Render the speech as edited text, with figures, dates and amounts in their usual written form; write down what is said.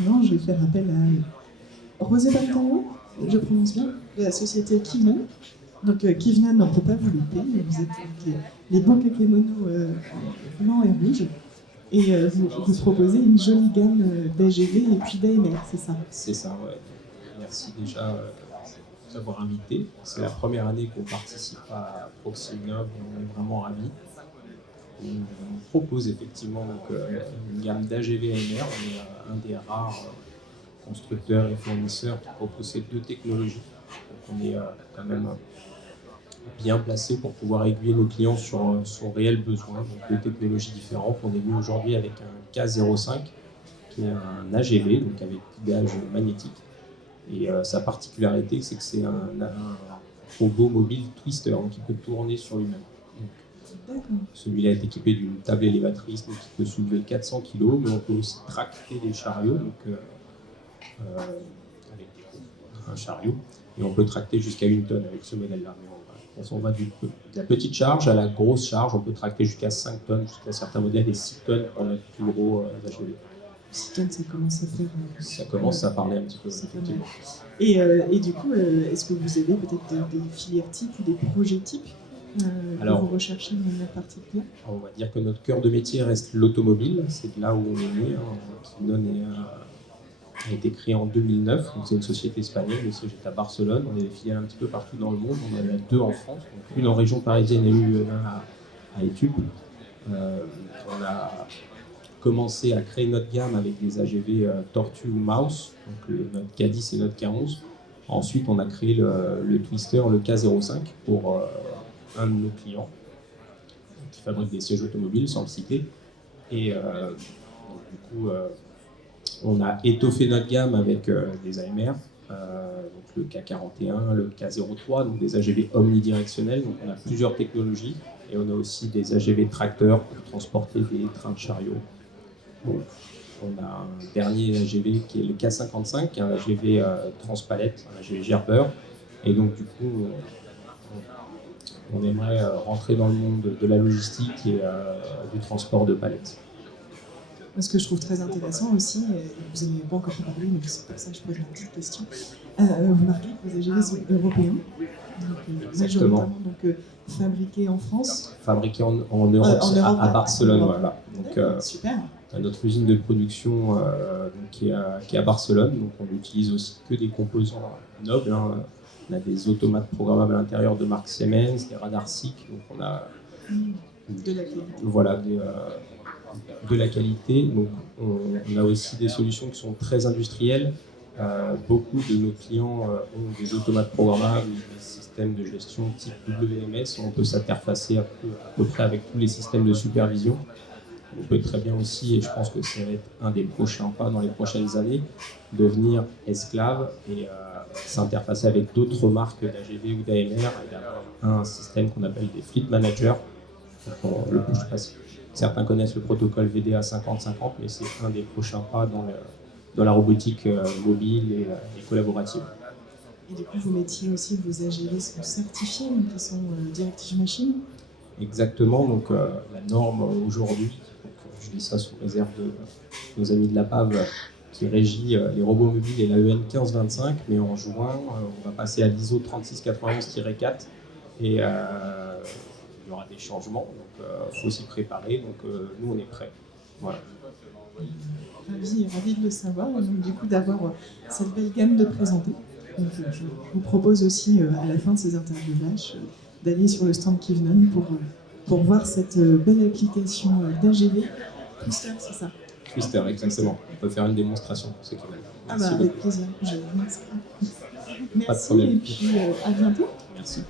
maintenant, je vais faire appel à Rosé Bartalo, je prononce bien, de la société Kivnan. Donc Kivnan, on ne peut pas vous louper, vous êtes avec les beaux kakémonos blancs et rouges. Et vous proposez une jolie gamme d'AGV et puis d'AMR, c'est ça? C'est ça, ouais. Merci déjà de nous avoir invités. C'est la première année qu'on participe à Proxinov et on est vraiment ravis. On propose effectivement donc, une gamme d'AGV AMR. On est un des rares constructeurs et fournisseurs qui proposent ces deux technologies. Donc on est quand même bien placé pour pouvoir aiguiller nos clients sur son réel besoin, donc deux technologies différentes. On est venu aujourd'hui avec un K05 qui est un AGV, donc avec guidage magnétique. Et sa particularité, c'est que c'est un robot mobile twister, donc qui peut tourner sur lui-même. Celui-là est équipé d'une table élévatrice donc qui peut soulever 400 kg, mais on peut aussi tracter des chariots, donc avec un chariot, et on peut tracter jusqu'à 1 tonne avec ce modèle-là. On va de la petite charge à la grosse charge, on peut tracter jusqu'à 5 tonnes, jusqu'à certains modèles, et 6 tonnes pour notre plus gros AGV. 6 tonnes, ça commence à faire... Ça commence à parler un petit peu. Et du coup, est-ce que vous avez peut-être des filières types ou des projets types que vous recherchez de manière particulière? On va dire que notre cœur de métier reste l'automobile, c'est de là où on est né. Kivnan a été créé en 2009, donc c'est une société espagnole, le siège est à Barcelone, on a des filiales un petit peu partout dans le monde, on en a 2 en France, donc une en région parisienne et une à Études. On a commencé à créer notre gamme avec des AGV Tortue ou Mouse, donc notre K10 et notre K11. Ensuite, on a créé le Twister, le K05, pour un de nos clients qui fabrique des sièges automobiles, sans le citer. Et du coup, on a étoffé notre gamme avec des AMR, donc le K41, le K03, donc des AGV omnidirectionnels. Donc on a plusieurs technologies et on a aussi des AGV tracteurs pour transporter des trains de chariots. Bon, on a un dernier AGV qui est le K55, qui est un AGV transpalette, un AGV gerbeur. Et donc du coup, on aimerait rentrer dans le monde de la logistique et du transport de palettes. Ce que je trouve très intéressant aussi, vous n'en avez pas encore parlé, donc c'est pour ça que je pose une petite question. Vous marquez que vos AGV sont européens, donc majoritairement fabriqués en France. Fabriqués en Europe, à Barcelone, voilà. Donc, super. Notre usine de production qui est à Barcelone, donc on n'utilise aussi que des composants nobles. Hein. On a des automates programmables à l'intérieur de marque Siemens, des radars SICK, donc on a de la qualité. Voilà, de la qualité. Donc, on a aussi des solutions qui sont très industrielles. Beaucoup de nos clients ont des automates programmables, des systèmes de gestion type WMS. On peut s'interfacer à peu près avec tous les systèmes de supervision. On peut très bien aussi, et je pense que ça va être un des prochains pas dans les prochaines années, devenir esclave et s'interfacer avec d'autres marques d'AGV ou d'AMR et d'avoir un système qu'on appelle des fleet managers. Je sais pas si certains connaissent le protocole VDA 50-50, mais c'est un des prochains pas dans la robotique mobile et collaborative. Et du coup, vos métiers aussi, vos AGV sont certifiés, donc ils sont Directive Machine? Exactement, donc la norme aujourd'hui, je dis ça sous réserve de nos amis de la PAV, qui régit les robots mobiles et la EN 1525, mais en juin, on va passer à l'ISO 3691-4 et il y aura des changements, donc il faut s'y préparer, donc nous on est prêts. Voilà. Ravi de le savoir, donc du coup d'avoir cette belle gamme de présenter. Donc, je vous propose aussi à la fin de ces interviews-là d'aller sur le stand Kivnan pour voir cette belle application d'AGV. Twister, c'est ça? Twister, exactement. On peut faire une démonstration pour ceux qui veulent. Avec plaisir, je vous remercie. Pas de problème. Et puis à bientôt. Merci.